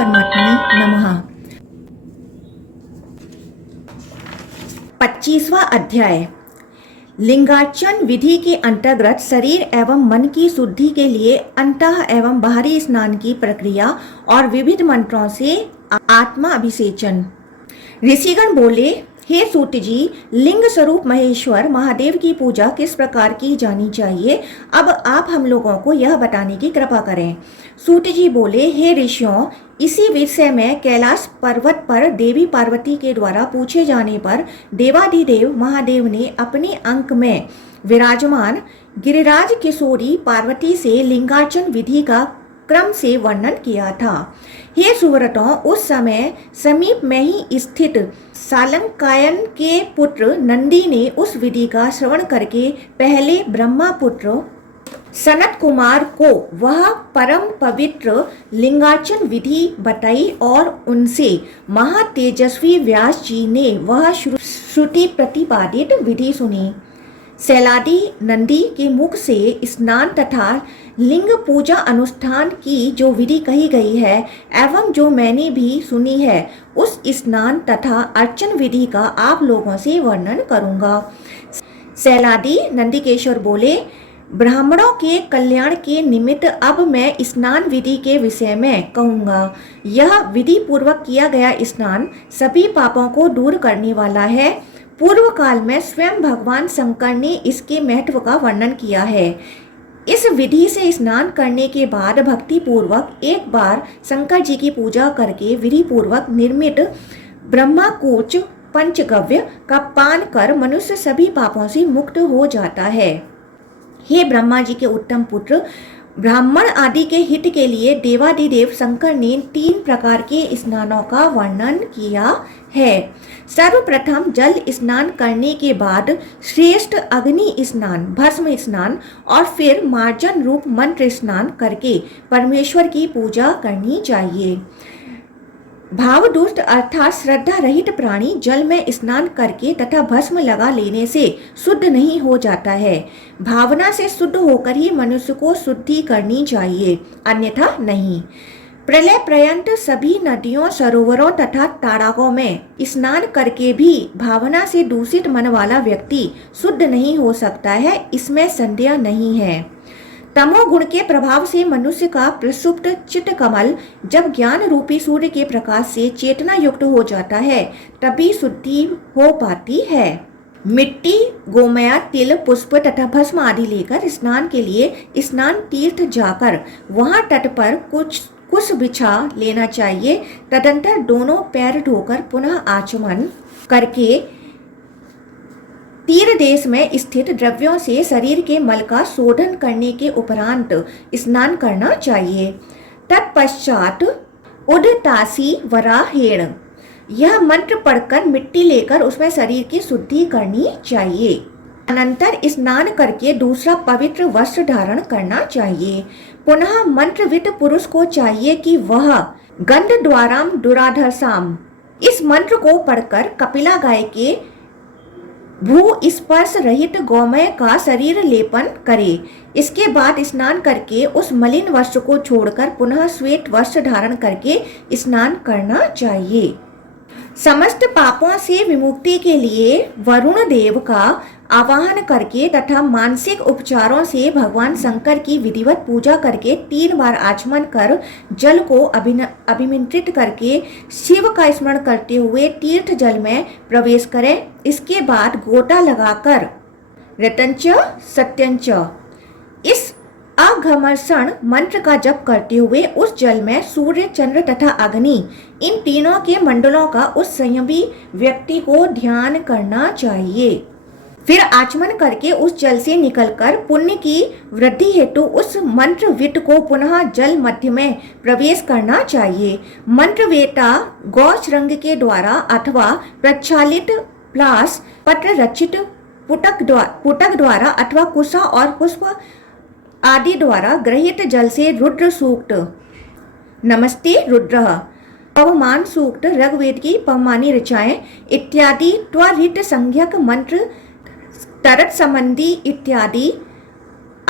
परमात्मने नमः। 25वां अध्याय। लिंगार्चन विधि के अंतर्गत शरीर एवं मन की शुद्धि के लिए अंतः एवं बाहरी स्नान की प्रक्रिया और विविध मंत्रों से आत्मा अभिषेचन। ऋषिगण बोले, हे सूत जी, लिंग स्वरूप महेश्वर महादेव की पूजा किस प्रकार की जानी चाहिए? अब आप हम लोगों को यह बताने की कृपा करें। सूत जी बोले, हे ऋषियों, इसी विषय में कैलाश पर्वत पर देवी पार्वती के द्वारा पूछे जाने पर देवाधिदेव महादेव ने अपने अंक में विराजमान गिरिराज किशोरी पार्वती से लिंगार्चन विधि का क्रम से वर्णन किया था। हे सुव्रतों, उस समय समीप में ही स्थित सालंकायन के पुत्र नंदी ने उस विधि का श्रवण करके पहले ब्रह्मा पुत्र सनत कुमार को वह परम पवित्र लिंगार्चन विधि बताई और उनसे महातेजस्वी व्यास जी ने वह श्रुति प्रतिपादित विधि सुनी। सैलादी नंदी के मुख से स्नान तथा लिंग पूजा अनुष्ठान की जो विधि कही गई है एवं जो मैंने भी सुनी है, उस स्नान तथा अर्चन विधि का आप लोगों से वर्णन करूंगा। सैलादी नंदीकेश्वर बोले, ब्राह्मणों के कल्याण के निमित्त अब मैं स्नान विधि के विषय में कहूँगा। यह विधि पूर्वक किया गया स्नान सभी पापों को दूर करने वाला है। पूर्व काल में स्वयं भगवान शंकर ने इसके महत्व का वर्णन किया है। इस विधि से स्नान करने के बाद भक्ति पूर्वक एक बार शंकर जी की पूजा करके विधि पूर्वक निर्मित ब्रह्माकूच पंचगव्य का पान कर मनुष्य सभी पापों से मुक्त हो जाता है। हे ब्रह्मा जी के उत्तम पुत्र, ब्राह्मण आदि के हित के लिए देवादिदेव शंकर ने 3 प्रकार के स्नानों का वर्णन किया है। सर्वप्रथम जल स्नान करने के बाद श्रेष्ठ अग्नि स्नान, भस्म स्नान और फिर मार्जन रूप मंत्र स्नान करके परमेश्वर की पूजा करनी चाहिए। भावदुष्ट अर्थात श्रद्धा रहित प्राणी जल में स्नान करके तथा भस्म लगा लेने से शुद्ध नहीं हो जाता है। भावना से शुद्ध होकर ही मनुष्य को शुद्धि करनी चाहिए, अन्यथा नहीं। प्रलय पर्यंत सभी नदियों, सरोवरों तथा ताड़ागों में स्नान करके भी भावना से दूषित मन वाला व्यक्ति शुद्ध नहीं हो सकता है, इसमें संदेह नहीं है। तमोगुण के प्रभाव से मनुष्य का प्रसुप्त चित्त कमल जब ज्ञान रूपी सूर्य के प्रकाश से चेतना युक्त हो जाता है, तभी शुद्धि हो पाती है। मिट्टी, गोमया, तिल, पुष्प तथा भस्म आदि लेकर स्नान के लिए स्नान तीर्थ जाकर वहां तट पर कुछ बिछा लेना चाहिए। तदंतर दोनों पैर धोकर पुनः आचमन करके तीर देश में स्थित द्रव्यों से शरीर के मल का शोधन करने के उपरांत स्नान करना चाहिए। तत्पश्चात उदतासी वराहेण यह मंत्र पढ़कर मिट्टी लेकर उसमें शरीर की शुद्धि करनी चाहिए। अनंतर स्नान करके दूसरा पवित्र वस्त्र धारण करना चाहिए। पुनः मंत्रविद पुरुष को चाहिए कि वह गंध द्वाराम दुराधर्षाम इस मंत्र को पढ़कर कपिला गाय के भू स्पर्श रहित गोमय का शरीर लेपन करे। इसके बाद स्नान करके उस मलिन वस्त्र को छोड़कर पुनः श्वेत वस्त्र धारण करके स्नान करना चाहिए। समस्त पापों से विमुक्ति के लिए वरुण देव का आवाहन करके तथा मानसिक उपचारों से भगवान शंकर की विधिवत पूजा करके 3 बार आचमन कर जल को अभिमंत्रित करके शिव का स्मरण करते हुए तीर्थ जल में प्रवेश करें। इसके बाद गोता लगाकर ऋतंच सत्यंच इस अघमर्षण मंत्र का जप करते हुए उस जल में सूर्य, चंद्र तथा अग्नि इन तीनों के मंडलों का उस संयमी व्यक्ति को ध्यान करना चाहिए। फिर आचमन करके उस जल से निकलकर पुण्य की वृद्धि हेतु उस मंत्रविद को पुनः जल मध्य में प्रवेश करना चाहिए। मंत्रवेता गौश्रृंग के द्वारा अथवा प्रक्षालित प्लास पत्र रचित पुटक द्वारा अथवा कुशा और पुष्प आदि द्वारा ग्रहित जल से रुद्र सूक्त, नमस्ते रुद्र, पवमान सूक्त, ऋग्वेद की पवमानी ऋचाएं इत्यादि त्वरित संज्ञक मंत्र, तरत संबंधी इत्यादि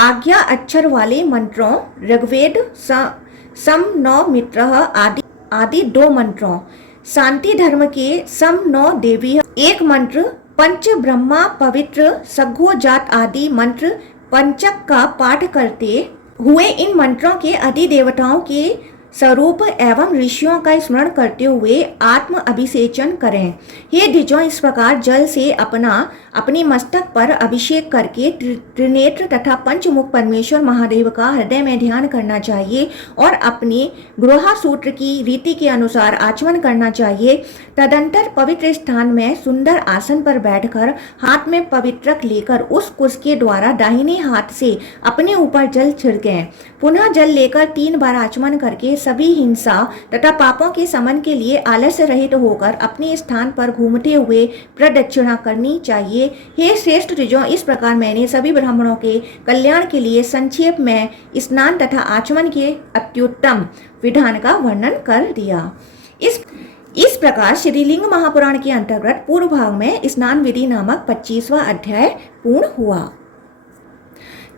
आज्ञा अक्षर वाले मंत्रों, ऋग्वेद सम नौ मित्र आदि आदि 2 मंत्रों, शांति धर्म के सम 9 देवी 1 मंत्र, पंच ब्रह्मा पवित्र सघो जात आदि मंत्र पंचक का पाठ करते हुए इन मंत्रों के अधिदेवताओं के स्वरूप एवं ऋषियों का स्मरण करते हुए आत्म अभिषेचन करें। हे द्विजों, इस प्रकार जल से अपनी मस्तक पर अभिषेक करके त्रिनेत्र तथा पंचमुख परमेश्वर महादेव का हृदय में ध्यान करना चाहिए और अपने गृहा सूत्र की रीति के अनुसार आचमन करना चाहिए। तदंतर पवित्र स्थान में सुंदर आसन पर बैठकर हाथ में पवित्रक लेकर उस कुश के द्वारा दाहिने हाथ से अपने ऊपर जल छिड़कें। पुनः जल लेकर 3 बार आचमन करके सभी हिंसा तथा पापों के समन के लिए आलस्य रहित होकर अपने स्थान पर घूमते हुए प्रदक्षिणा करनी चाहिए। हे श्रेष्ठ द्विजों, इस प्रकार मैंने सभी ब्राह्मणों के कल्याण के लिए संक्षेप में स्नान तथा आचमन के अत्युत्तम विधान का वर्णन कर दिया। इस प्रकार श्रीलिंग महापुराण के अंतर्गत पूर्व भाग में स्नान विधि नामक 25वां अध्याय पूर्ण हुआ।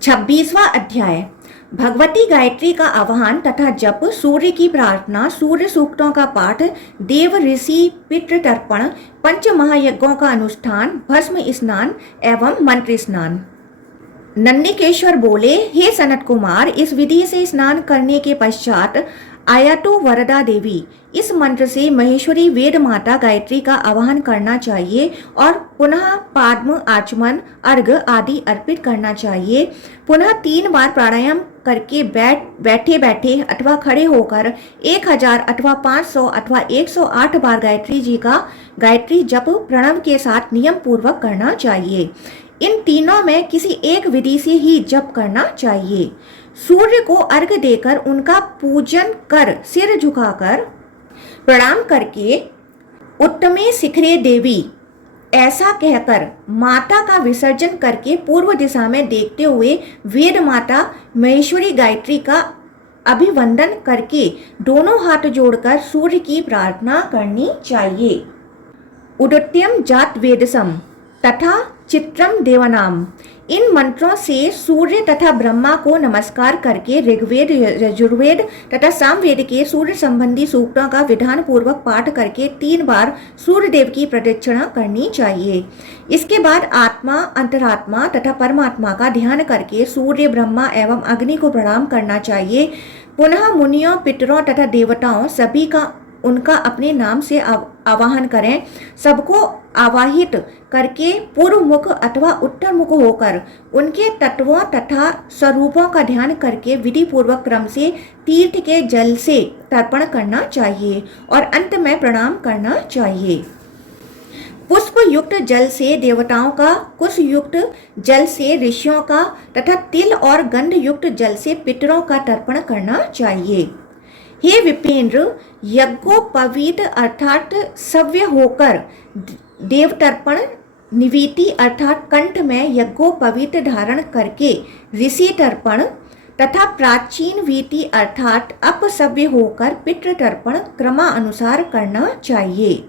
26वां अध्याय भगवती गायत्री का आवाहन तथा जप, सूर्य की प्रार्थना, सूर्य सूक्तों का पाठ, देव ऋषि पितृ तर्पण, पंच महायज्ञों का अनुष्ठान, भस्म स्नान एवं मंत्र स्नान। नंदिकेश्वर बोले, हे सनत कुमार, इस विधि से स्नान करने के पश्चात आयातो वरदा देवी इस मंत्र से महेश्वरी वेद माता गायत्री का आवाहन करना चाहिए और पुनः पाद्म, आचमन, अर्घ आदि अर्पित करना चाहिए। पुनः 3 बार प्राणायाम करके बैठे बैठे अथवा खड़े होकर 1000 अथवा 500 अथवा 108 बार गायत्री जी का गायत्री जप प्रणव के साथ नियम पूर्वक करना चाहिए। इन तीनों में किसी एक विधि से ही जप करना चाहिए। सूर्य को अर्घ देकर उनका पूजन कर सिर झुकाकर प्रणाम करके उत्तमे शिखरे देवी ऐसा कहकर माता का विसर्जन करके पूर्व दिशा में देखते हुए वेद माता महेश्वरी गायत्री का अभिवंदन करके दोनों हाथ जोड़कर सूर्य की प्रार्थना करनी चाहिए। उदत्यम जात वेदसम तथा चित्रम देवनाम, इन मंत्रों से सूर्य तथा ब्रह्मा को नमस्कार करके ऋग्वेद, यजुर्वेद तथा सामवेद के सूर्य संबंधी सूक्तों का विधान पूर्वक पाठ करके 3 बार सूर्य देव की प्रदक्षिणा करनी चाहिए। इसके बाद आत्मा, अंतरात्मा तथा परमात्मा का ध्यान करके सूर्य, ब्रह्मा एवं अग्नि को प्रणाम करना चाहिए। पुनः मुनियों, पितरों तथा देवताओं सभी का उनका अपने नाम से आवाहन करें। सबको आवाहित करके पूर्व मुख अथवा उत्तर मुख होकर उनके तत्वों तथा स्वरूपों का ध्यान करके विधि पूर्वक क्रम से तीर्थ के जल से तर्पण करना चाहिए और अंत में प्रणाम करना चाहिए। पुष्प युक्त जल से देवताओं का, कुश युक्त जल से ऋषियों का तथा तिल और गंध युक्त जल से पितरों का तर्पण करना चाहिए। हे विपेंद्र, यज्ञोपवीत अर्थात सव्य होकर देव तर्पण, निवीति अर्थात कंठ में यज्ञोपवीत धारण करके ऋषि तर्पण तथा प्राचीन वीति अर्थात अपसव्य होकर पितृ तर्पण क्रमानुसार करना चाहिए।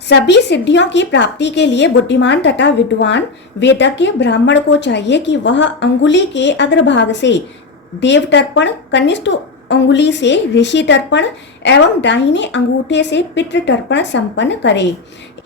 सभी सिद्धियों की प्राप्ति के लिए बुद्धिमान तथा विद्वान वेदज्ञ ब्राह्मण को चाहिए कि वह अंगुली के अग्रभाग से देव तर्पण, कनिष्ठ अंगुली से ऋषि तर्पण एवं दाहिने अंगूठे से पितृ तर्पण संपन्न करे।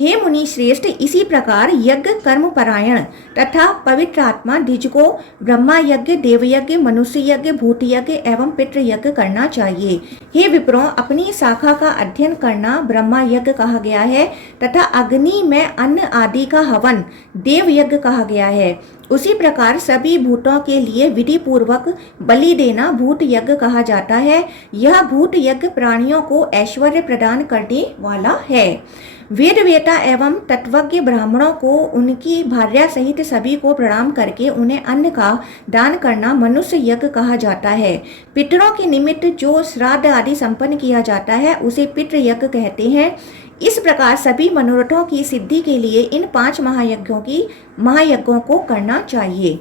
हे मुनि श्रेष्ठ, इसी प्रकार यज्ञ कर्म परायण तथा पवित्र आत्मा द्विज को ब्रह्मा यज्ञ, देव यज्ञ, मनुष्य यज्ञ, भूत यज्ञ एवं पितृ यज्ञ करना चाहिए। हे विप्रों, अपनी शाखा का अध्ययन करना ब्रह्मा यज्ञ कहा गया है तथा अग्नि में अन्न आदि का हवन देव यज्ञ कहा गया है। उसी प्रकार सभी भूतों के लिए विधि पूर्वक बलि देना भूत यज्ञ कहा जाता है। यह भूत यज्ञ प्राणियों को ऐश्वर्य प्रदान करने वाला है। वेद वेता एवं तत्वज्ञ ब्राह्मणों को उनकी भार्या सहित सभी को प्रणाम करके उन्हें अन्न का दान करना मनुष्य यज्ञ कहा जाता है। पितरों के निमित्त जो श्राद्ध आदि संपन्न किया जाता है उसे पितृ यज्ञ कहते हैं। इस प्रकार सभी मनोरथों की सिद्धि के लिए इन 5 महायज्ञों को करना चाहिए।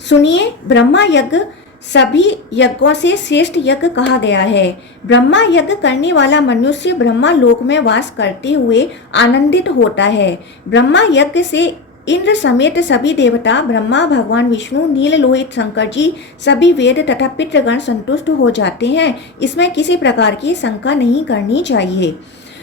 सुनिए, ब्रह्मा यज्ञ सभी यज्ञों से श्रेष्ठ यज्ञ कहा गया है। ब्रह्मा यज्ञ करने वाला मनुष्य ब्रह्मा लोक में वास करते हुए आनंदित होता है। ब्रह्मा यज्ञ से इंद्र समेत सभी देवता, ब्रह्मा, भगवान विष्णु, नील लोहित शंकर जी, सभी वेद तथा पितृगण संतुष्ट हो जाते हैं। इसमें किसी प्रकार की शंका नहीं करनी चाहिए।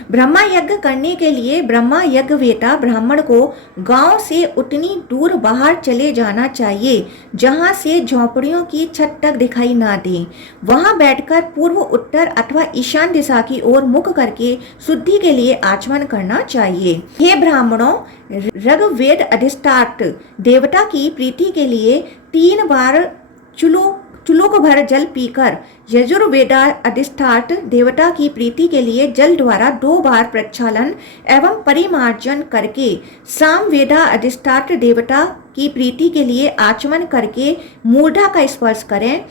ब्रह्मा यज्ञ करने के लिए ब्रह्मा यज्ञवेता ब्राह्मण को गांव से उतनी दूर बाहर चले जाना चाहिए जहां से झोंपड़ियों की छत तक दिखाई ना दे। वहां बैठकर पूर्व, उत्तर अथवा ईशान दिशा की ओर मुख करके शुद्धि के लिए आचमन करना चाहिए। हे ब्राह्मणों, ऋग्वेद अधिष्ठात देवता की प्रीति के लिए 3 बार चुलोक भर जल पीकर, यजुर्वेदा अधिष्ठात देवता की प्रीति के लिए जल द्वारा 2 बार प्रक्षालन एवं परिमार्जन करके, सामवेदा अधिष्ठात देवता की प्रीति के लिए आचमन करके मूर्धा का स्पर्श करें।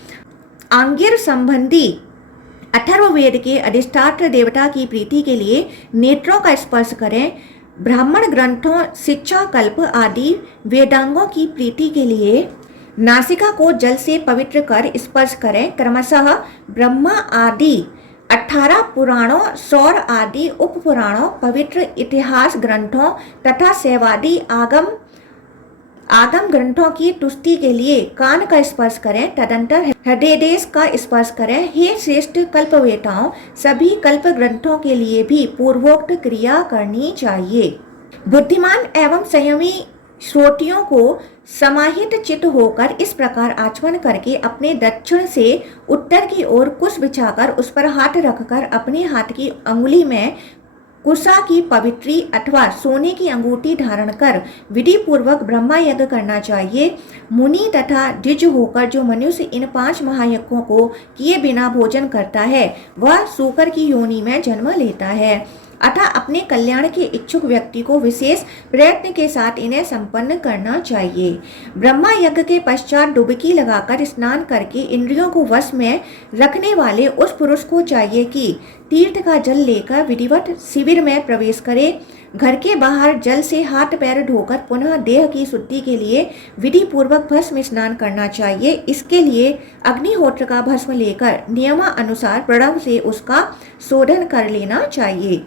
आंगिर संबंधी अथर्ववेद के अधिष्ठात देवता की प्रीति के लिए नेत्रों का स्पर्श करें। ब्राह्मण ग्रंथों, शिक्षा, कल्प आदि वेदांगों की प्रीति के लिए नासिका को जल से पवित्र कर स्पर्श करें। क्रमशः ब्रह्मा आदि 18 पुराणों, सौर आदि उप पुराणों, पवित्र इतिहास ग्रंथों तथा शैवादि आगम ग्रंथों की तुष्टि के लिए कान का स्पर्श करें। तदंतर हृदय देश का स्पर्श करें। हे श्रेष्ठ कल्पवेताओं, सभी कल्प ग्रंथों के लिए भी पूर्वोक्त क्रिया करनी चाहिए। बुद्धिमान एवं संयमी श्रोतियों को समाहित चित्त होकर इस प्रकार आचमन करके अपने दक्षिण से उत्तर की ओर कुश बिछाकर उस पर हाथ रखकर अपने हाथ की अंगुली में कुशा की पवित्री अथवा सोने की अंगूठी धारण कर विधि पूर्वक ब्रह्मा यज्ञ करना चाहिए। मुनि तथा द्विज होकर जो मनुष्य इन 5 महायज्ञों को किए बिना भोजन करता है वह सूकर की योनि में जन्म लेता है। अतः अपने कल्याण के इच्छुक व्यक्ति को विशेष प्रयत्न के साथ इन्हें संपन्न करना चाहिए। ब्रह्मा यज्ञ के पश्चात डुबकी लगाकर स्नान करके इंद्रियों को वश में रखने वाले उस पुरुष को चाहिए कि तीर्थ का जल लेकर विधिवत शिविर में प्रवेश करे। घर के बाहर जल से हाथ पैर धोकर पुनः देह की शुद्धि के लिए विधि पूर्वक भस्म स्नान करना चाहिए। इसके लिए अग्निहोत्र का भस्म लेकर नियमानुसार प्रणव से उसका शोधन कर लेना चाहिए।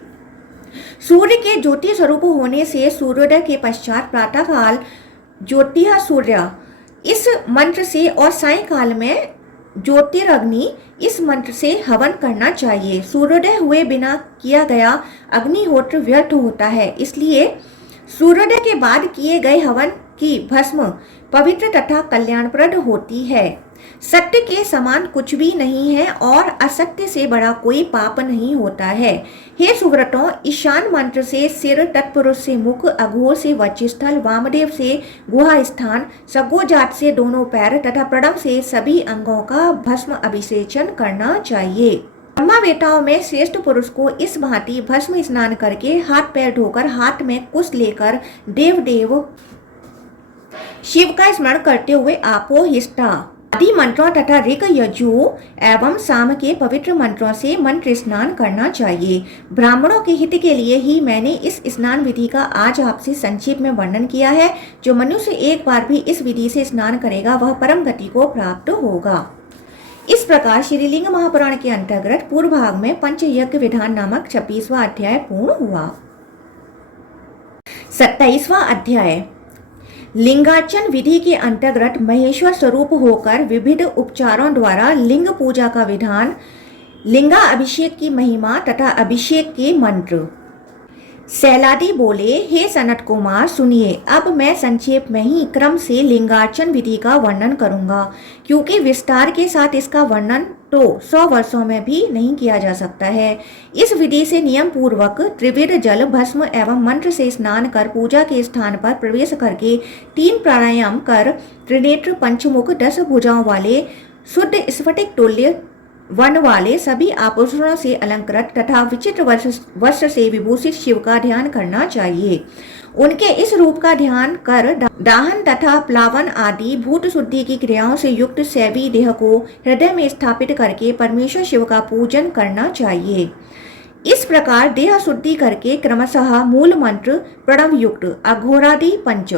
सूर्य के ज्योति स्वरूप होने से सूर्योदय के पश्चात प्रातःकाल ज्योतिः सूर्य इस मंत्र से और सायंकाल में ज्योतिरग्नि इस मंत्र से हवन करना चाहिए। सूर्योदय हुए बिना किया गया अग्निहोत्र व्यर्थ होता है, इसलिए सूर्योदय के बाद किए गए हवन की भस्म पवित्र तथा कल्याणप्रद होती है। सत्य के समान कुछ भी नहीं है और असत्य से बड़ा कोई पाप नहीं होता है। हे सुव्रतों, ईशान मंत्र से सिर, तत्पुरुष से मुख, अघोर से वक्षस्थल, वामदेव से गुहा स्थान, सगोजात से दोनों पैर तथा प्रणव से सभी अंगों का भस्म अभिषेचन करना चाहिए। ब्रह्मावेताओं में श्रेष्ठ पुरुष को इस भांति भस्म स्नान करके हाथ पैर धोकर हाथ में कुश लेकर देव शिव का स्मरण करते हुए आपो हिष्ठा आदि मंत्रों तथा ऋग, यजु एवं साम के पवित्र मंत्रों से मंत्र स्नान करना चाहिए। ब्राह्मणों के हित के लिए ही मैंने इस स्नान विधि का आज आपसे संक्षेप में वर्णन किया है। जो मनुष्य एक बार भी इस विधि से स्नान करेगा वह परम गति को प्राप्त होगा। इस प्रकार श्रीलिंग महापुराण के अंतर्गत पूर्व भाग में पंचयज्ञ विधान नामक 26वां अध्याय पूर्ण हुआ। 27वां अध्याय लिंगार्चन विधि के अंतर्गत महेश्वर स्वरूप होकर विविध उपचारों द्वारा लिंग पूजा का विधान, लिंगा अभिषेक की महिमा तथा अभिषेक के मंत्र। सैलादी बोले, हे सनत कुमार सुनिए, अब मैं संक्षेप में ही क्रम से लिंगार्चन विधि का वर्णन करूंगा, क्योंकि विस्तार के साथ इसका वर्णन तो 100 वर्षों में भी नहीं किया जा सकता है। इस विधि से नियम पूर्वक त्रिविध जल, भस्म एवं मंत्र से स्नान कर पूजा के स्थान पर प्रवेश करके 3 प्राणायाम कर त्रिनेत्र, पंचमुख, 10 भुजाओं वाले शुद्ध स्फटिक तुल्य वर्ण वाले सभी आभूषणों से अलंकृत तथा विचित्र वस्त्र से विभूषित शिव का ध्यान करना चाहिए। उनके इस रूप का ध्यान कर दाहन तथा प्लावन आदि भूत शुद्धि की क्रियाओं से युक्त शैवी देह को हृदय में स्थापित करके परमेश्वर शिव का पूजन करना चाहिए। इस प्रकार देह शुद्धि करके क्रमशः मूल मंत्र प्रणव युक्त अघोरादि पंच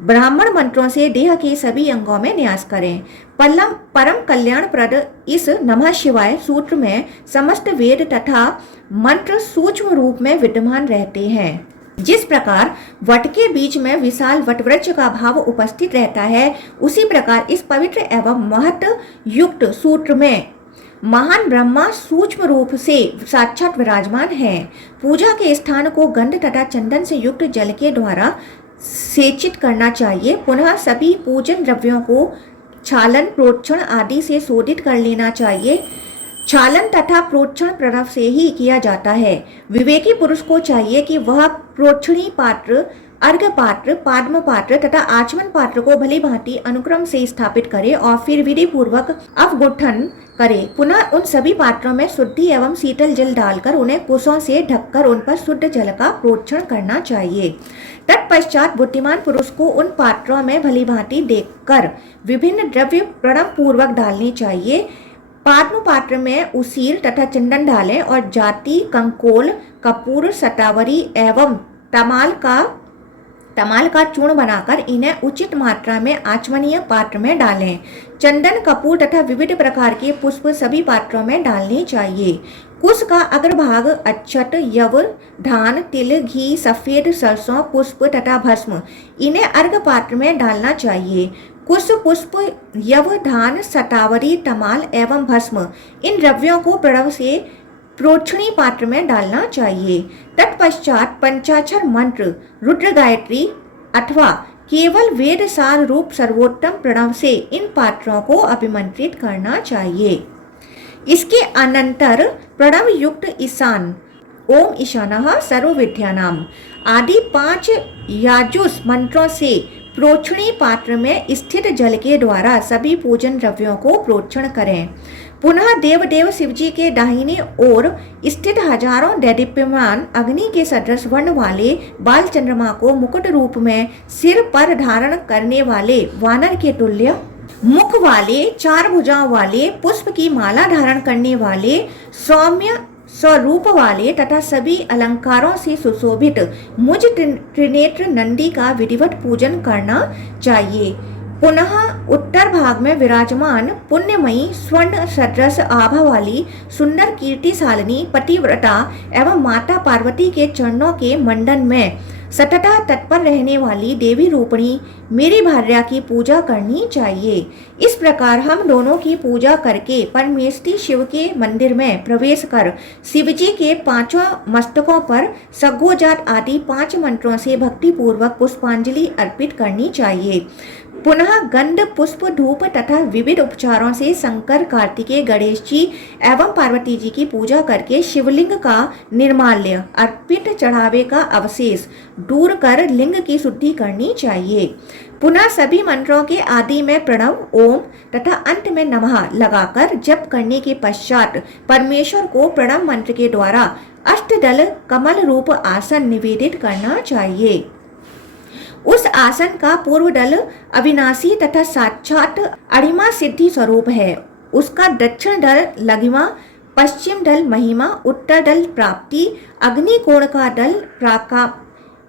ब्राह्मण मंत्रों से देह के सभी अंगों में न्यास करें। परम कल्याणप्रद इस नमः शिवाय सूत्र में समस्त वेद तथा मंत्र सूक्ष्म रूप में विद्यमान रहते हैं। जिस प्रकार वट के बीच में विशाल वटवृक्ष का भाव उपस्थित रहता है, उसी प्रकार इस पवित्र एवं महत्व युक्त सूत्र में महान ब्रह्मा सूक्ष्म रूप से साक्षात विराजमान है। पूजा के स्थान को गंध तथा चंदन से युक्त जल के द्वारा सेचित करना चाहिए। पुनः सभी पूजन द्रव्यों को छालन, प्रोक्षण आदि से शोधित कर लेना चाहिए। छालन तथा प्रोक्षण प्रणव से ही किया जाता है। विवेकी पुरुष को चाहिए कि वह प्रोक्षणी पात्र, अर्घ्य पात्र, पाद्म पात्र तथा आचमन पात्र को भली भांति अनुक्रम से स्थापित करे और फिर विधि पूर्वक अवगुंठन करे। पुनः उन सभी पात्रों में शुद्धि एवं शीतल जल डालकर उन्हें कुशों से ढककर उन पर शुद्ध जल का प्रोक्षण करना चाहिए। तत्पश्चात बुद्धिमान पुरुष को उन पात्रों में भली भांति देखकर विभिन्न द्रव्य प्रणव पूर्वक डालने चाहिए। पाद्म पात्र में उसीर तथा चंदन डालें और जाति, कंकोल, कपूर, सतावरी एवं तमाल का चूर्ण बनाकर इन्हें उचित मात्रा में आचमनीय पात्र में डालें। चंदन, कपूर तथा विविध प्रकार के पुष्प सभी पात्रों में डालने चाहिए। कुश का अग्रभाग अक्षत, यव, धान, तिल, घी, सफेद सरसों, पुष्प तथा भस्म इन्हें अर्घ पात्र में डालना चाहिए। कुश, पुष्प, यव, धान, सतावरी, तमाल एवं भस्म इन द्रव्यों को प्रणव से प्रोक्षणी पात्र में डालना चाहिए। तत्पश्चात पंचाक्षर मंत्र, रुद्र गायत्री अथवा केवल वेद सार रूप सर्वोत्तम प्रणव से इन पात्रों को अभिमंत्रित करना चाहिए। इसके अनंतर प्रणव युक्त ईशान, ओम ईशानः सर्वविद्यानाम आदि 5 याजुस मंत्रों से प्रोक्षणी पात्र में स्थित जल के द्वारा सभी पूजन द्रव्यों को प्रोक्षण करें। पुनः देवदेव शिवजी के दाहिने ओर स्थित हजारों दैदीप्यमान अग्नि के सदृश वर्ण वाले बाल चंद्रमा को मुकुट रूप में सिर पर धारण करने वाले वानर के तुल्य मुख वाले, 4 भुजाओं वाले, पुष्प की माला धारण करने वाले, सौम्य स्वरूप वाले तथा सभी अलंकारों से सुशोभित मुझ त्रिनेत्र नंदी का विधिवत पूजन करना चाहिए। पुनः उत्तर भाग में विराजमान पुण्यमयी स्वर्ण सदृश आभा वाली सुंदर कीर्तिशालिनी पतिव्रता एवं माता पार्वती के चरणों के मंडन में सतता तत्पर रहने वाली देवी रूपणी मेरी भार्या की पूजा करनी चाहिए। इस प्रकार हम दोनों की पूजा करके परमेष्ठी शिव के मंदिर में प्रवेश कर शिवजी के 5 मस्तकों पर सग्गोजात आदि 5 मंत्रों से भक्ति पूर्वक पुष्पांजलि अर्पित करनी चाहिए। पुनः गंध, पुष्प, धूप तथा विविध उपचारों से शंकर, कार्तिकेय, गणेश जी एवं पार्वती जी की पूजा करके शिवलिंग का निर्माल्य अर्पित चढ़ावे का अवशेष दूर कर लिंग की शुद्धि करनी चाहिए। पुनः सभी मंत्रों के आदि में प्रणव, ओम तथा अंत में नमः लगाकर जप करने के पश्चात परमेश्वर को प्रणव मंत्र के द्वारा अष्टदल कमल रूप आसन निवेदित करना चाहिए। उस आसन का पूर्व दल अविनाशी तथा साक्षात अरिमा सिद्धि स्वरूप है। उसका दक्षिण दल लघिमा, पश्चिम दल महिमा, उत्तर दल प्राप्ति, अग्नि कोण का दल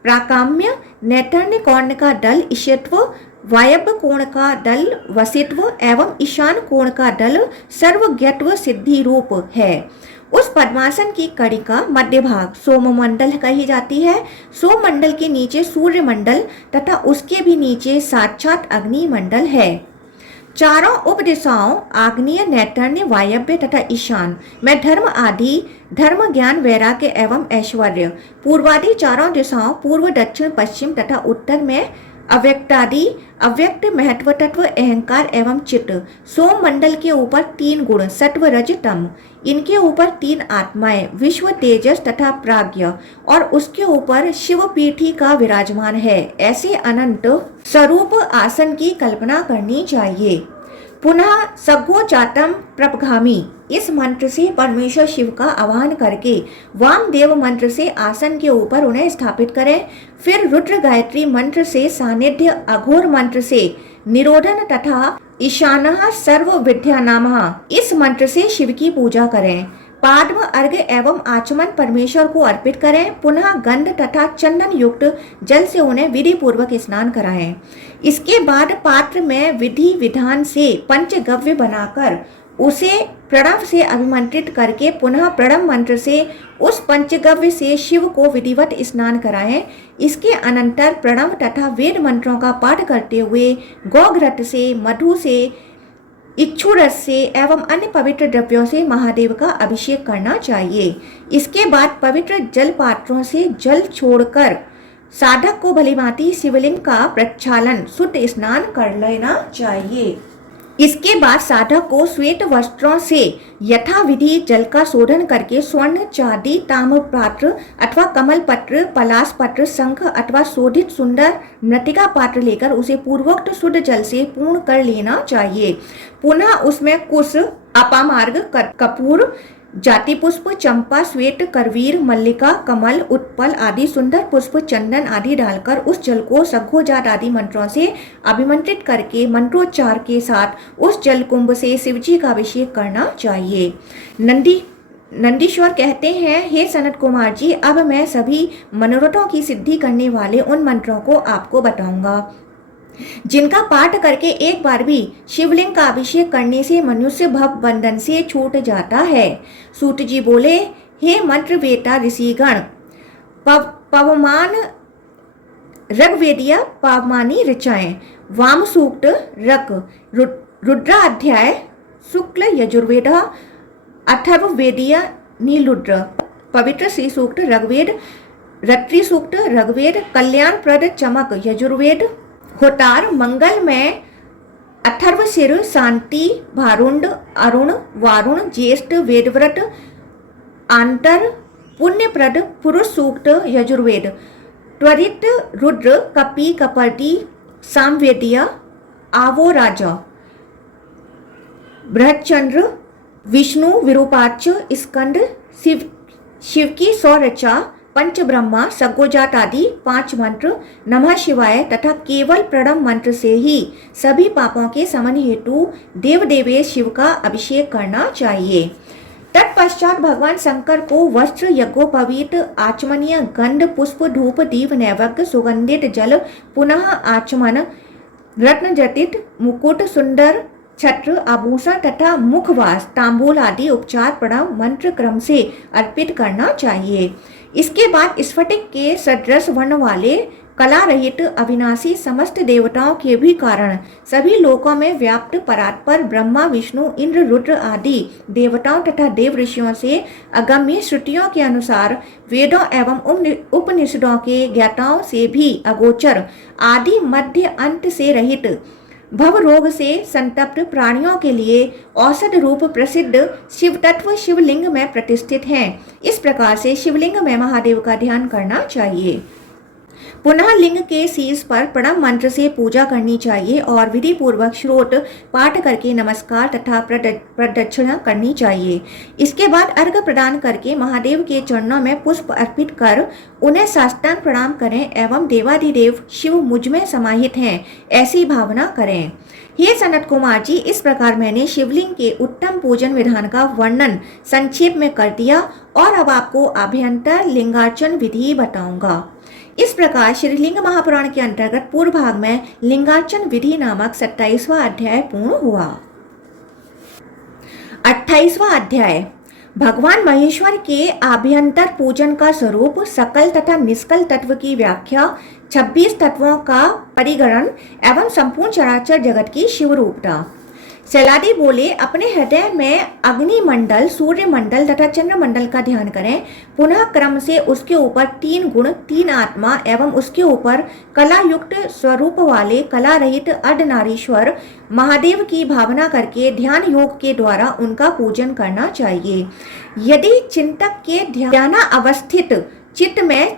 प्राकाम्य, नैतन्य कोण का दल ईशत्व, वायव्य कोण का दल वसित्व एवं ईशान कोण का दल सर्वज्ञत्व सिद्धि रूप है। उस पद्मासन की कड़ी का मध्य भाग सोममंडल कही जाती है। सोममंडल के नीचे सूर्य मंडल तथा उसके भी नीचे साक्षात अग्नि मंडल है। चारों उपदिशाओं आग्नेय, नैतन्य, वायव्य तथा ईशान में धर्म आदि, धर्म, ज्ञान, वैराग्य एवं ऐश्वर्य, पूर्वादि चारों दिशाओं पूर्व, दक्षिण, पश्चिम तथा उत्तर में अव्यक्तादि, अव्यक्त, महत्व तत्व, अहंकार एवं चित्त। सोम मंडल के ऊपर 3 गुण सत्व, रज, तम, इनके ऊपर 3 आत्माएं विश्व, तेजस तथा प्राज्ञ और उसके ऊपर शिव पीठी का विराजमान है। ऐसे अनंत स्वरूप आसन की कल्पना करनी चाहिए। पुनः सग्गोजातम प्रपगामी इस मंत्र से परमेश्वर शिव का आवाहन करके वामदेव मंत्र से आसन के ऊपर उन्हें स्थापित करें। फिर रुद्र गायत्री मंत्र से सानिध्य, अघोर मंत्र से निरोधन तथा ईशानः सर्व विद्यानामः इस मंत्र से शिव की पूजा करें। पाद्म, अर्घ्य एवं आचमन परमेश्वर को अर्पित करें। पुनः गंध तथा चंदन युक्त जल से उन्हें विधि पूर्वक स्नान कराएं। इसके बाद पात्र में विधि विधान से पंचगव्य बनाकर उसे प्रणव से अभिमंत्रित करके पुनः प्रणव मंत्र से उस पंचगव्य से शिव को विधिवत स्नान कराएं। इसके अनंतर प्रणव तथा वेद मंत्रों का पाठ करते हुए गौघृत से, मधु से, इक्षु रस से एवं अन्य पवित्र द्रव्यों से महादेव का अभिषेक करना चाहिए। इसके बाद पवित्र जल पात्रों से जल छोड़कर साधक को भलीभांति शिवलिंग का प्रक्षालन, शुद्ध स्नान कर लेना चाहिए। इसके बाद साधक को श्वेत वस्त्रों से यथाविधि जल का शोधन करके स्वर्ण, चांदी, ताम्र पात्र अथवा कमल पत्र, पलाश पत्र, शंख अथवा शोधित सुंदर मृतिका पात्र लेकर उसे पूर्वोक्त शुद्ध जल से पूर्ण कर लेना चाहिए। पुनः उसमें कुश, अपामार्ग, कपूर, जाति पुष्प, चंपा, श्वेत, करवीर, मल्लिका, कमल, उत्पल आदि सुंदर पुष्प, चंदन आदि डालकर उस जल को सघोजात आदि मंत्रों से अभिमंत्रित करके मंत्रोच्चार के साथ उस जल कुंभ से शिवजी का अभिषेक करना चाहिए। नंदीश्वर कहते हैं, हे सनत कुमार जी, अब मैं सभी मनोरथों की सिद्धि करने वाले उन मंत्रों को आपको बताऊंगा जिनका पाठ करके एक बार भी शिवलिंग का अभिषेक करने से मनुष्य भव बंधन से छूट जाता है। सूत जी बोले, हे मंत्र वेता ऋषिगण, पवमान ऋग्वेदिया पावमानी ऋचाएं, वाम सूक्त रक, रुद्राध्याय शुक्ल यजुर्वेद, अथर्ववेदीय नीलरुद्र, पवित्र श्री सूक्त ऋग्वेद, रत्रि सूक्त ऋग्वेद, कल्याण प्रद चमक यजुर्वेद, होतार मंगल में अथर्वशीर, शांति भारुंड, अरुण वारुण, ज्येष्ठ वेदव्रत, आंतर पुण्यप्रद पुरुष सूक्त यजुर्वेद, त्वरित रुद्र, कपि कपर्दी, सामवेदीय, आवो राजा, बृहच्चंद्र, विष्णु विरूपाक्ष, स्कंद, शिव की 100 ऋचा, पंच ब्रह्मा, सगोजात आदि 5 मंत्र, नमः शिवाय तथा केवल प्रणव मंत्र से ही सभी पापों के समन हेतु देव देवेश शिव का अभिषेक करना चाहिए। तत्पश्चात भगवान शंकर को वस्त्र, यज्ञोपवीत, आचमनीय गंध, पुष्प, धूप, दीप, नैवेद्य, सुगंधित जल, पुनः आचमन, रत्न जटित मुकुट, सुंदर छत्र, आभूषण तथा मुखवास, तांबूल आदि उपचार प्रणव मंत्र क्रम से अर्पित करना चाहिए। इसके बाद स्फटिक के सदृश वर्ण वाले कला रहित अविनाशी समस्त देवताओं के भी कारण सभी लोकों में व्याप्त परात्पर ब्रह्मा, विष्णु, इंद्र, रुद्र आदि देवताओं तथा देव ऋषियों से अगम्य श्रुतियों के अनुसार वेदों एवं उपनिषदों के ज्ञाताओं से भी अगोचर आदि मध्य अंत से रहित भव रोग से संतप्त प्राणियों के लिए औषध रूप प्रसिद्ध शिव तत्व शिवलिंग में प्रतिष्ठित हैं। इस प्रकार से शिवलिंग में महादेव का ध्यान करना चाहिए। पुनः लिंग के शीर्ष पर प्रणव मंत्र से पूजा करनी चाहिए और विधि पूर्वक श्रोत पाठ करके नमस्कार तथा प्रदक्षिणा करनी चाहिए। इसके बाद अर्घ्य प्रदान करके महादेव के चरणों में पुष्प अर्पित कर उन्हें साष्टांग प्रणाम करें एवं देवाधिदेव शिव मुझ में समाहित हैं ऐसी भावना करें। हे सनत कुमार जी, इस प्रकार मैंने शिवलिंग के उत्तम पूजन विधान का वर्णन संक्षेप में कर दिया और अब आपको अभ्यंतर लिंगार्चन विधि बताऊंगा। इस प्रकार श्रीलिंग महापुराण के अंतर्गत पूर्व भाग में लिंगार्चन विधि नामक 27वां अध्याय पूर्ण हुआ। 28वां अध्याय भगवान महेश्वर के आभ्यंतर पूजन का स्वरूप, सकल तथा निष्कल तत्व की व्याख्या, 26 तत्वों का परिगणन एवं संपूर्ण चराचर जगत की शिव रूपता। सैलादी बोले, अपने हृदय में अग्नि मंडल, सूर्य मंडल तथा चंद्र मंडल का ध्यान करें। पुनः क्रम से उसके ऊपर 3 गुण, 3 आत्मा एवं उसके ऊपर कला युक्त स्वरूप वाले कला रहित अर्धनारीश्वर महादेव की भावना करके ध्यान योग के द्वारा उनका पूजन करना चाहिए। यदि चिंतक के ध्यान अवस्थित चित्त में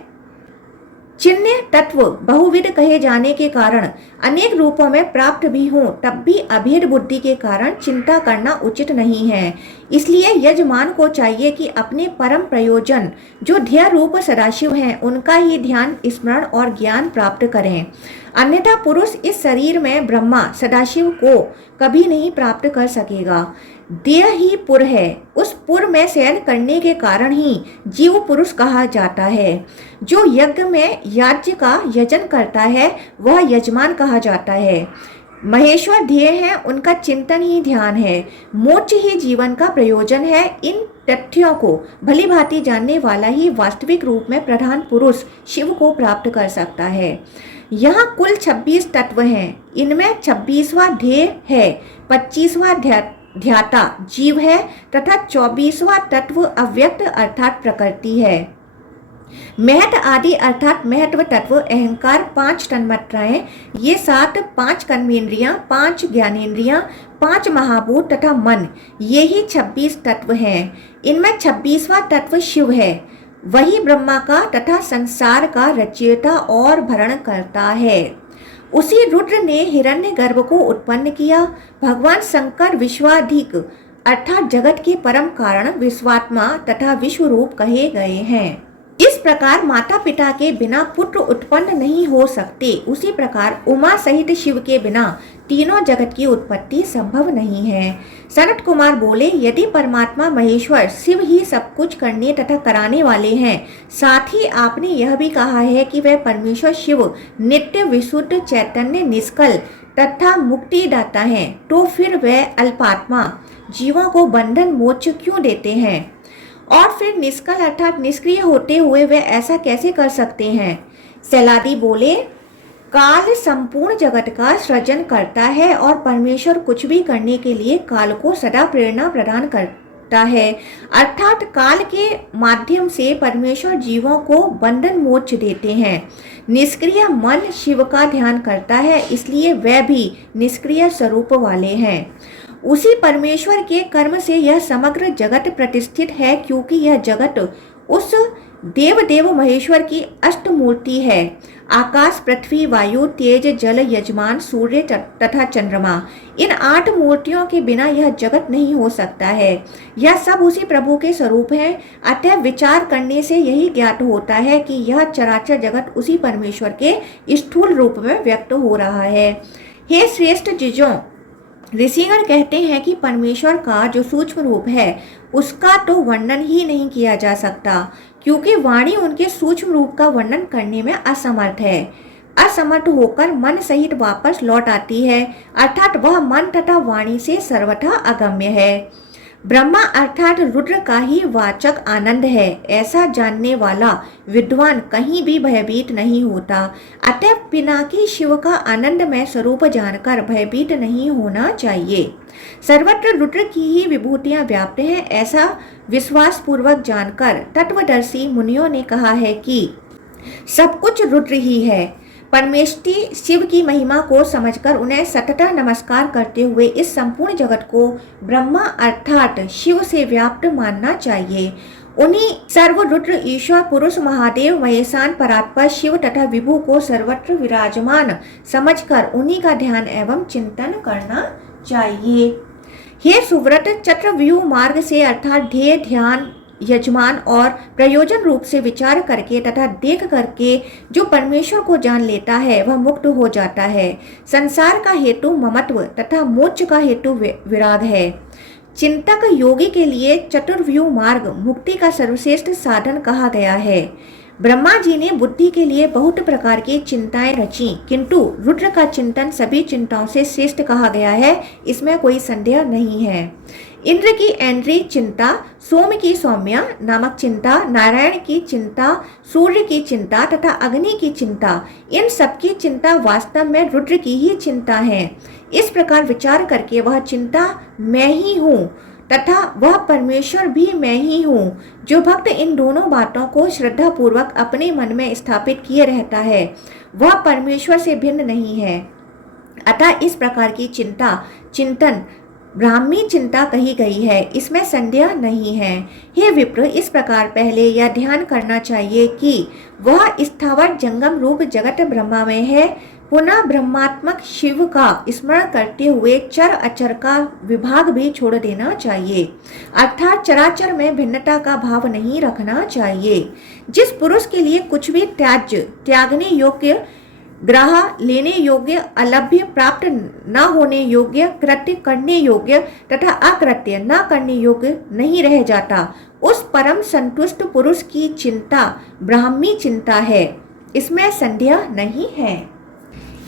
चिन्ह तत्व बहुविध कहे जाने के कारण अनेक रूपों में प्राप्त भी हों, तब भी अभेद बुद्धि के कारण चिंता करना उचित नहीं है। इसलिए यजमान को चाहिए कि अपने परम प्रयोजन जो ध्येय रूप सदाशिव हैं उनका ही ध्यान, स्मरण और ज्ञान प्राप्त करें। अन्यथा पुरुष इस शरीर में ब्रह्मा सदाशिव को कभी नहीं प्राप्त कर सकेगा। देह ही पुर है, उस पुर में शयन करने के कारण ही जीव पुरुष कहा जाता है। जो यज्ञ में याज्ञ का यजन करता है वह यजमान कहा जाता है। महेश्वर ध्येय है, उनका चिंतन ही ध्यान है, मोक्ष ही जीवन का प्रयोजन है। इन तथ्यों को भली भांति जानने वाला ही वास्तविक रूप में प्रधान पुरुष शिव को प्राप्त कर सकता है। यहाँ कुल 26 तत्व हैं। इनमें 26वां ध्येय है, 25वां ध्याता जीव है तथा 24वां तत्व अव्यक्त अर्थात प्रकृति है। महत आदि अर्थात महत्व तत्व, अहंकार, 5 तन्मात्राएं, ये 7, 5 कर्मेंद्रियां, 5 ज्ञानेंद्रियां, 5 महाभूत तथा मन, ये ही 26 तत्व हैं। इनमें 26वां तत्व शिव है, वही ब्रह्मा का तथा संसार का रचयिता और भरण करता है। उसी रुद्र ने हिरण्यगर्भ को उत्पन्न किया। भगवान शंकर विश्वाधिक अर्थात जगत के परम कारण, विश्वात्मा तथा विश्वरूप कहे गए हैं। इस प्रकार माता पिता के बिना पुत्र उत्पन्न नहीं हो सकते, उसी प्रकार उमा सहित शिव के बिना तीनों जगत की उत्पत्ति संभव नहीं है। सनत कुमार बोले, यदि परमात्मा महेश्वर शिव ही सब कुछ करने तथा कराने वाले हैं, साथ ही आपने यह भी कहा है कि वह परमेश्वर शिव नित्य विशुद्ध चैतन्य निष्कल तथा मुक्तिदाता हैं, तो फिर वह अल्पात्मा जीवों को बंधन मोक्ष क्यों देते हैं? और फिर निष्कल अर्थात निष्क्रिय होते हुए वे ऐसा कैसे कर सकते हैं? सैलादी बोले, काल संपूर्ण जगत का सृजन करता है और परमेश्वर कुछ भी करने के लिए काल को सदा प्रेरणा प्रदान करता है, अर्थात काल के माध्यम से परमेश्वर जीवों को बंधन मोक्ष देते हैं। निष्क्रिय मन शिव का ध्यान करता है, इसलिए वह भी निष्क्रिय स्वरूप वाले हैं। उसी परमेश्वर के कर्म से यह समग्र जगत प्रतिष्ठित है, क्योंकि यह जगत उस देव महेश्वर की अष्टमूर्ति है। आकाश, पृथ्वी, वायु, तेज, जल, यजमान, सूर्य तथा चंद्रमा, इन 8 मूर्तियों के बिना यह जगत नहीं हो सकता है। यह सब उसी प्रभु के स्वरूप हैं। अतः विचार करने से यही ज्ञात होता है कि यह चराचर जगत उसी परमेश्वर के स्थूल रूप में व्यक्त हो रहा है। हे श्रेष्ठ जिजों, ऋषिगण कहते हैं कि परमेश्वर का जो सूक्ष्म रूप है उसका तो वर्णन ही नहीं किया जा सकता, क्योंकि वाणी उनके सूक्ष्म रूप का वर्णन करने में असमर्थ है। असमर्थ होकर मन सहित वापस लौट आती है, अर्थात वह मन तथा वाणी से सर्वथा अगम्य है। ब्रह्मा अर्थात रुद्र का ही वाचक आनंद है, ऐसा जानने वाला विद्वान कहीं भी भयभीत नहीं होता। अतः पिनाकी शिव का आनंदमय स्वरूप जानकर भयभीत नहीं होना चाहिए। सर्वत्र रुद्र की ही विभूतियां व्याप्त हैं, ऐसा विश्वास पूर्वक जानकर तत्वदर्शी मुनियों ने कहा है कि सब कुछ रुद्र ही है। परमेष्टि शिव की महिमा को समझकर उन्हें सततः नमस्कार करते हुए इस संपूर्ण जगत को ब्रह्मा अर्थात शिव से व्याप्त मानना चाहिए। उन्हीं सर्व रुद्र ईश्वर पुरुष महादेव महेशान परात्पर शिव तथा विभु को सर्वत्र विराजमान समझकर उन्हीं का ध्यान एवं चिंतन करना चाहिए। हे सुव्रत, चक्रव्यूह मार्ग से अर्थात ध्येय, ध्यान, यजमान और प्रयोजन रूप से विचार करके तथा देख करके जो परमेश्वर को जान लेता है वह मुक्त हो जाता है। संसार का हेतु ममत्व तथा मोक्ष का हेतु विराग है। चिंतक योगी के लिए चतुर्व्यूह मार्ग मुक्ति का सर्वश्रेष्ठ साधन कहा गया है। ब्रह्मा जी ने बुद्धि के लिए बहुत प्रकार की चिंताएं रची, किंतु रुद्र का चिंतन सभी चिंताओं से श्रेष्ठ कहा गया है, इसमें कोई संदेह नहीं है। इंद्र की ऐन्द्रिय चिंता, सोम की सौम्या नामक चिंता, नारायण की चिंता, सूर्य की चिंता तथा अग्नि की चिंता, इन सबकी चिंता वास्तव में रुद्र की ही चिंता है। इस प्रकार विचार करके वह चिंता मैं ही हूँ तथा वह परमेश्वर भी मैं ही हूँ। जो भक्त इन दोनों बातों को श्रद्धा पूर्वक अपने मन में स्थापित किए रहता है वह परमेश्वर से भिन्न नहीं है। अतः इस प्रकार की चिंतन ब्राह्मी चिंता कही गई है, इसमें संदेह नहीं है। हे विप्र, इस प्रकार पहले यह ध्यान करना चाहिए कि वह स्थावर जंगम रूप जगत ब्रह्मा में है। पुनः ब्रह्मात्मक शिव का स्मरण करते हुए चर अचर का विभाग भी छोड़ देना चाहिए, अर्थात चराचर में भिन्नता का भाव नहीं रखना चाहिए। जिस पुरुष के लिए कुछ भी त्यागने योग्य, ग्राह लेने योग्य, अलभ्य, प्राप्त न होने योग्य, कृत्य करने योग्य तथा अकृत्य न करने योग्य नहीं रह जाता, उस परम संतुष्ट पुरुष की चिंता ब्राह्मी चिंता है, इसमें संदेह नहीं है।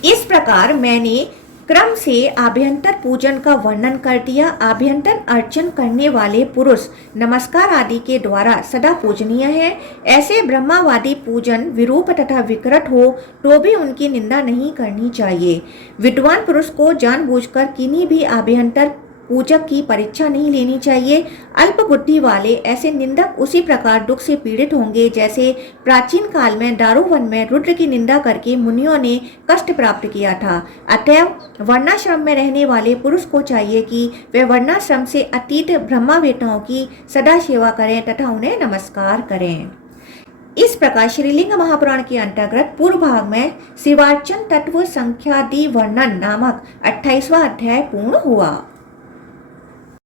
इस प्रकार मैंने क्रम से आभ्यंतर पूजन का वर्णन कर दिया। आभ्यंतर अर्चन करने वाले पुरुष नमस्कार आदि के द्वारा सदा पूजनीय है। ऐसे ब्रह्मावादी पूजन विरूप तथा विकृत हो तो भी उनकी निंदा नहीं करनी चाहिए। विद्वान पुरुष को जानबूझकर किन्हीं भी आभ्यंतर पूजक की परीक्षा नहीं लेनी चाहिए। अल्प बुद्धि वाले ऐसे निंदक उसी प्रकार दुख से पीड़ित होंगे जैसे प्राचीन काल में दारुवन में रुद्र की निंदा करके मुनियों ने कष्ट प्राप्त किया था। अतएव वर्णाश्रम में रहने वाले पुरुष को चाहिए कि वे वर्णाश्रम से अतीत ब्रह्मावेताओं की सदा सेवा करें तथा उन्हें नमस्कार करें। इस प्रकार श्रीलिंग महापुराण के अंतर्गत पूर्व भाग में शिवार्चन तत्व संख्यादि वर्णन नामक 28वां अध्याय पूर्ण हुआ।